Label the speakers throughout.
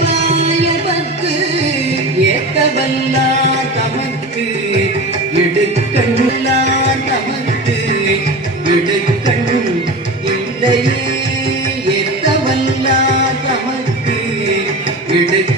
Speaker 1: வாழவர்க்கு ஏத்தவல்லா தமக்கு எடுக்கண்ணா தமக்கு எடுக்கண் இல்லையே ஏத்தவல்லா தமக்கு எடுக்க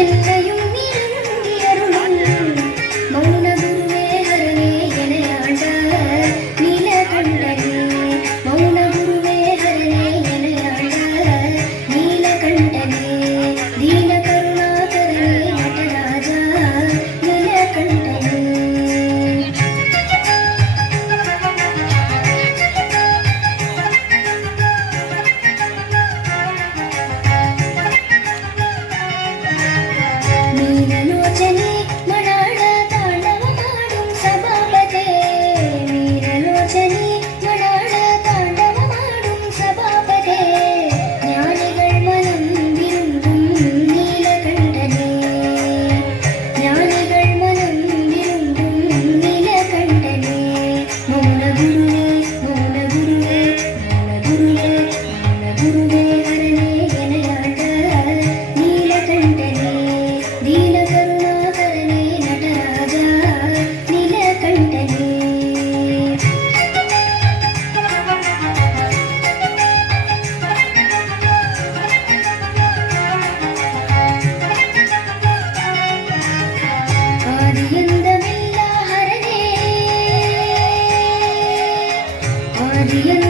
Speaker 2: Thank you. ஆனந்தமில்லா ஹரதே ஆரியன்